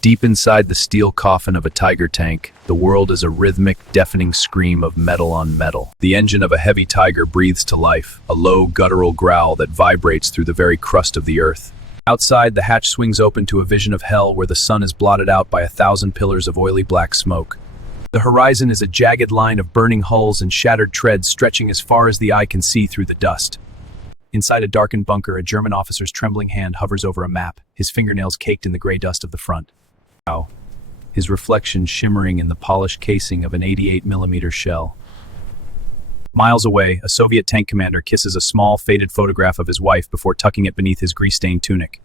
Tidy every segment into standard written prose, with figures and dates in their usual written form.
Deep inside the steel coffin of a Tiger tank, the world is a rhythmic, deafening scream of metal on metal. The engine of a heavy Tiger breathes to life, a low, guttural growl that vibrates through the very crust of the earth. Outside, the hatch swings open to a vision of hell where the sun is blotted out by 1,000 pillars of oily black smoke. The horizon is a jagged line of burning hulls and shattered treads stretching as far as the eye can see through the dust. Inside a darkened bunker, a German officer's trembling hand hovers over a map, his fingernails caked in the gray dust of the front. His reflection shimmering in the polished casing of an 88mm shell. Miles away, a Soviet tank commander kisses a small, faded photograph of his wife before tucking it beneath his grease-stained tunic.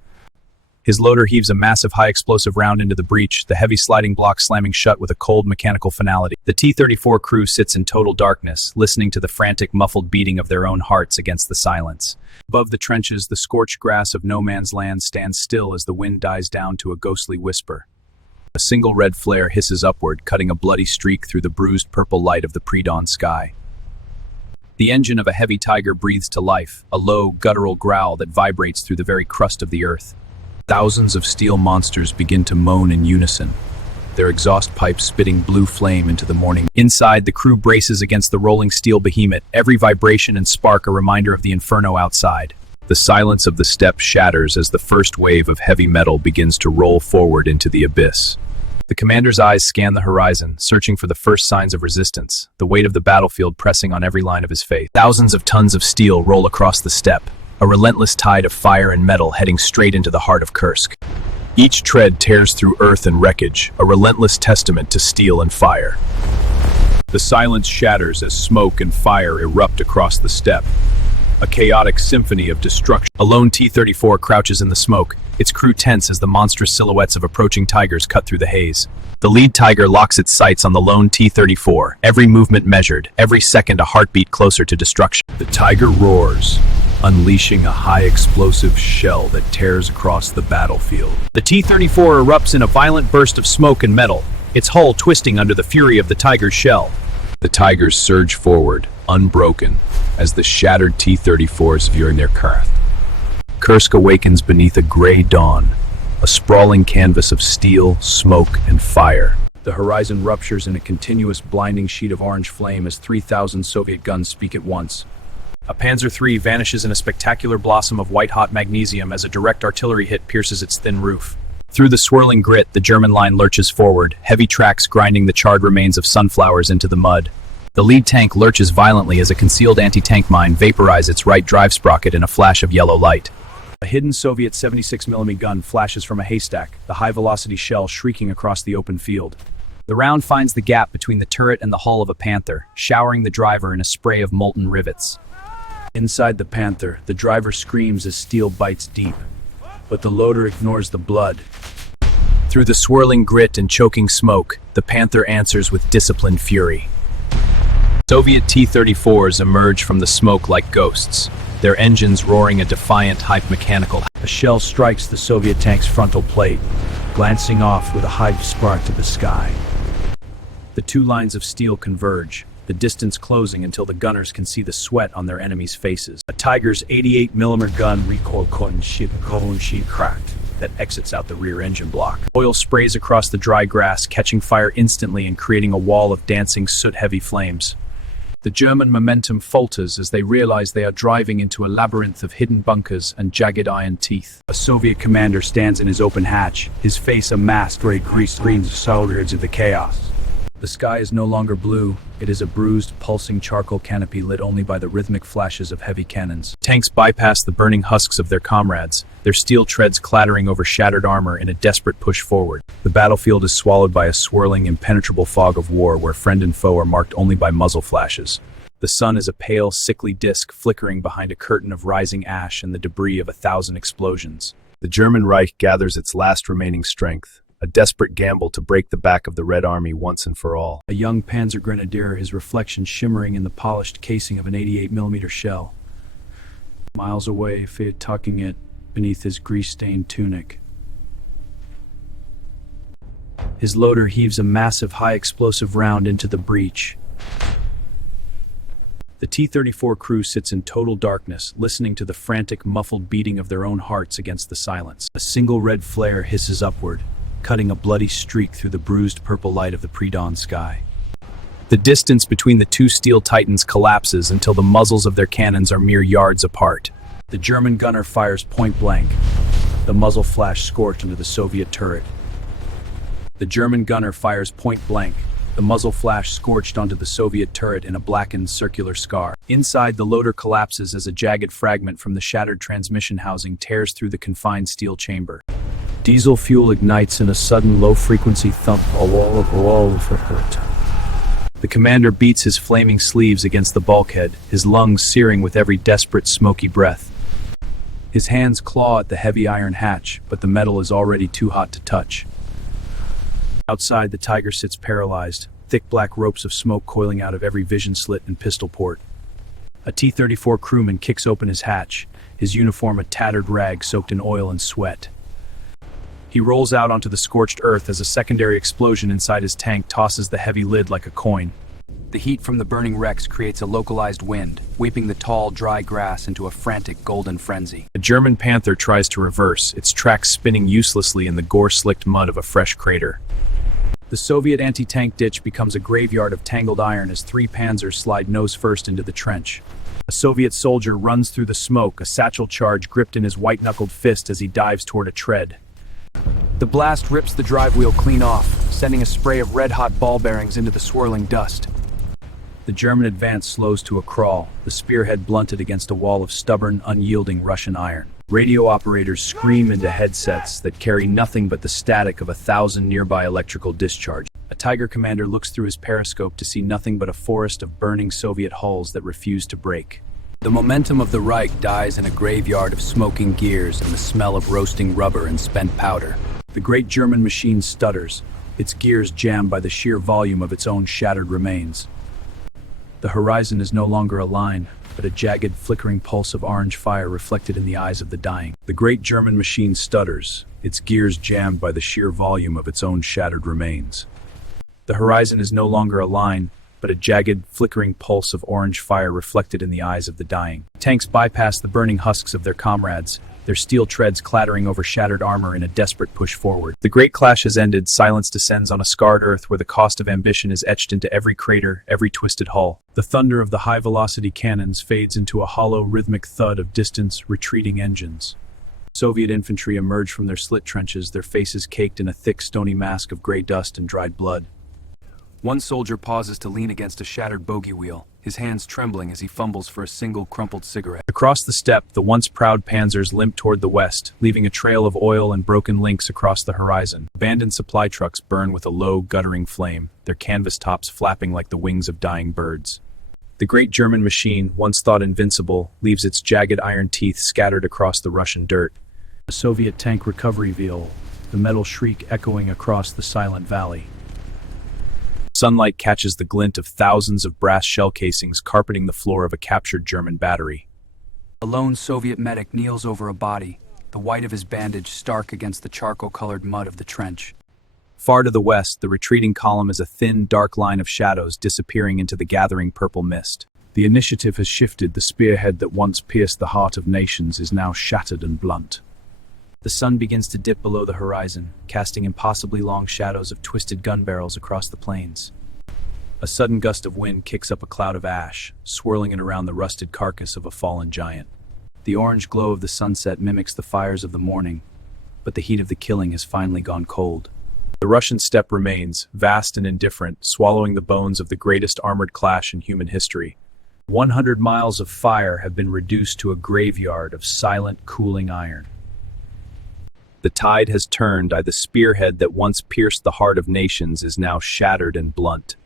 His loader heaves a massive high-explosive round into the breach, the heavy sliding block slamming shut with a cold mechanical finality. The T-34 crew sits in total darkness, listening to the frantic, muffled beating of their own hearts against the silence. Above the trenches, the scorched grass of no man's land stands still as the wind dies down to a ghostly whisper. A single red flare hisses upward, cutting a bloody streak through the bruised purple light of the pre-dawn sky. The engine of a heavy Tiger breathes to life, a low, guttural growl that vibrates through the very crust of the earth. Thousands of steel monsters begin to moan in unison, their exhaust pipes spitting blue flame into the morning. Inside, the crew braces against the rolling steel behemoth, every vibration and spark a reminder of the inferno outside. The silence of the steppe shatters as the first wave of heavy metal begins to roll forward into the abyss. The commander's eyes scan the horizon, searching for the first signs of resistance, the weight of the battlefield pressing on every line of his face. Thousands of tons of steel roll across the steppe, a relentless tide of fire and metal heading straight into the heart of Kursk. Each tread tears through earth and wreckage, a relentless testament to steel and fire. The silence shatters as smoke and fire erupt across the steppe, a chaotic symphony of destruction. A lone T-34 crouches in the smoke, its crew tense as the monstrous silhouettes of approaching Tigers cut through the haze. The lead Tiger locks its sights on the lone T-34, every movement measured, every second a heartbeat closer to destruction. The Tiger roars, unleashing a high-explosive shell that tears across the battlefield. The T-34 erupts in a violent burst of smoke and metal, its hull twisting under the fury of the Tiger's shell. The Tigers surge forward, unbroken, as the shattered T-34s veer their path. Kursk awakens beneath a gray dawn, a sprawling canvas of steel, smoke, and fire. The horizon ruptures in a continuous blinding sheet of orange flame as 3,000 Soviet guns speak at once. A Panzer III vanishes in a spectacular blossom of white-hot magnesium as a direct artillery hit pierces its thin roof. Through the swirling grit, the German line lurches forward, heavy tracks grinding the charred remains of sunflowers into the mud. The lead tank lurches violently as a concealed anti-tank mine vaporizes its right drive sprocket in a flash of yellow light. A hidden Soviet 76mm gun flashes from a haystack, the high-velocity shell shrieking across the open field. The round finds the gap between the turret and the hull of a Panther, showering the driver in a spray of molten rivets. Inside the Panther, the driver screams as steel bites deep, but the loader ignores the blood. Through the swirling grit and choking smoke, the Panther answers with disciplined fury. Soviet T-34s emerge from the smoke like ghosts, their engines roaring a defiant, hype-mechanical. A shell strikes the Soviet tank's frontal plate, glancing off with a high spark to the sky. The two lines of steel converge, the distance closing until the gunners can see the sweat on their enemies' faces. A Tiger's 88mm gun recoil sheet cracked that exits out the rear engine block. Oil sprays across the dry grass, catching fire instantly and creating a wall of dancing soot-heavy flames. The German momentum falters as they realize they are driving into a labyrinth of hidden bunkers and jagged iron teeth. A Soviet commander stands in his open hatch, his face a masked grease green soldiers of the chaos. The sky is no longer blue, it is a bruised, pulsing charcoal canopy lit only by the rhythmic flashes of heavy cannons. Tanks bypass the burning husks of their comrades, their steel treads clattering over shattered armor in a desperate push forward. The battlefield is swallowed by a swirling, impenetrable fog of war where friend and foe are marked only by muzzle flashes. The sun is a pale, sickly disk flickering behind a curtain of rising ash and the debris of 1,000 explosions. The German Reich gathers its last remaining strength, a desperate gamble to break the back of the Red Army once and for all. A young Panzer Grenadier, his reflection shimmering in the polished casing of an 88mm shell. Miles away, Fayed tucking it beneath his grease-stained tunic. His loader heaves a massive high-explosive round into the breach. The T-34 crew sits in total darkness, listening to the frantic, muffled beating of their own hearts against the silence. A single red flare hisses upward, cutting a bloody streak through the bruised purple light of the pre-dawn sky. The distance between the two steel titans collapses until the muzzles of their cannons are mere yards apart. The German gunner fires point blank. The muzzle flash scorched into the Soviet turret. The German gunner fires point blank. The muzzle flash scorched onto the Soviet turret in a blackened circular scar. Inside, the loader collapses as a jagged fragment from the shattered transmission housing tears through the confined steel chamber. Diesel fuel ignites in a sudden low-frequency thump. The commander beats his flaming sleeves against the bulkhead, his lungs searing with every desperate smoky breath. His hands claw at the heavy iron hatch, but the metal is already too hot to touch. Outside, the Tiger sits paralyzed, thick black ropes of smoke coiling out of every vision slit and pistol port. A T-34 crewman kicks open his hatch, his uniform a tattered rag soaked in oil and sweat. He rolls out onto the scorched earth as a secondary explosion inside his tank tosses the heavy lid like a coin. The heat from the burning wrecks creates a localized wind, whipping the tall, dry grass into a frantic golden frenzy. A German Panther tries to reverse, its tracks spinning uselessly in the gore-slicked mud of a fresh crater. The Soviet anti-tank ditch becomes a graveyard of tangled iron as 3 Panzers slide nose first into the trench. A Soviet soldier runs through the smoke, a satchel charge gripped in his white-knuckled fist as he dives toward a tread. The blast rips the drive wheel clean off, sending a spray of red-hot ball bearings into the swirling dust. The German advance slows to a crawl, the spearhead blunted against a wall of stubborn, unyielding Russian iron. Radio operators scream into headsets that carry nothing but the static of 1,000 nearby electrical discharges. A Tiger commander looks through his periscope to see nothing but a forest of burning Soviet hulls that refuse to break. The momentum of the Reich dies in a graveyard of smoking gears and the smell of roasting rubber and spent powder. The great German machine stutters, its gears jammed by the sheer volume of its own shattered remains. The horizon is no longer a line, but a jagged, flickering pulse of orange fire reflected in the eyes of the dying. The great German machine stutters, its gears jammed by the sheer volume of its own shattered remains. The horizon is no longer a line, but a jagged, flickering pulse of orange fire reflected in the eyes of the dying. Tanks bypass the burning husks of their comrades, their steel treads clattering over shattered armor in a desperate push forward. The great clash has ended, silence descends on a scarred earth where the cost of ambition is etched into every crater, every twisted hull. The thunder of the high-velocity cannons fades into a hollow, rhythmic thud of distant, retreating engines. Soviet infantry emerge from their slit trenches, their faces caked in a thick, stony mask of gray dust and dried blood. One soldier pauses to lean against a shattered bogey wheel, his hands trembling as he fumbles for a single crumpled cigarette. Across the steppe, the once proud Panzers limp toward the west, leaving a trail of oil and broken links across the horizon. Abandoned supply trucks burn with a low, guttering flame, their canvas tops flapping like the wings of dying birds. The great German machine, once thought invincible, leaves its jagged iron teeth scattered across the Russian dirt. A Soviet tank recovery vehicle, the metal shriek echoing across the silent valley. Sunlight catches the glint of thousands of brass shell casings carpeting the floor of a captured German battery. A lone Soviet medic kneels over a body, the white of his bandage stark against the charcoal-colored mud of the trench. Far to the west, the retreating column is a thin, dark line of shadows disappearing into the gathering purple mist. The initiative has shifted. The spearhead that once pierced the heart of nations is now shattered and blunt. The sun begins to dip below the horizon, casting impossibly long shadows of twisted gun barrels across the plains. A sudden gust of wind kicks up a cloud of ash, swirling it around the rusted carcass of a fallen giant. The orange glow of the sunset mimics the fires of the morning, but the heat of the killing has finally gone cold. The Russian steppe remains, vast and indifferent, swallowing the bones of the greatest armored clash in human history. 100 miles of fire have been reduced to a graveyard of silent, cooling iron. The tide has turned. The spearhead that once pierced the heart of nations is now shattered and blunt.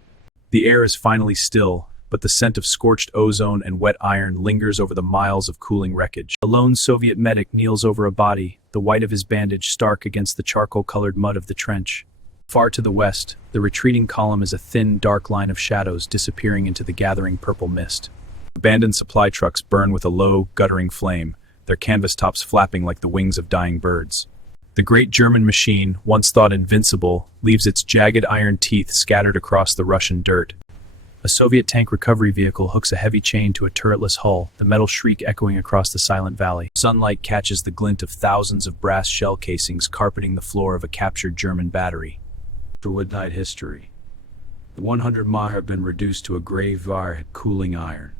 The air is finally still, but the scent of scorched ozone and wet iron lingers over the miles of cooling wreckage. A lone Soviet medic kneels over a body, the white of his bandage stark against the charcoal-colored mud of the trench. Far to the west, the retreating column is a thin, dark line of shadows disappearing into the gathering purple mist. Abandoned supply trucks burn with a low, guttering flame, their canvas tops flapping like the wings of dying birds. The great German machine, once thought invincible, leaves its jagged iron teeth scattered across the Russian dirt. A Soviet tank recovery vehicle hooks a heavy chain to a turretless hull, the metal shriek echoing across the silent valley. Sunlight catches the glint of thousands of brass shell casings carpeting the floor of a captured German battery. WWII history. The 100 Mah have been reduced to a gray var cooling iron.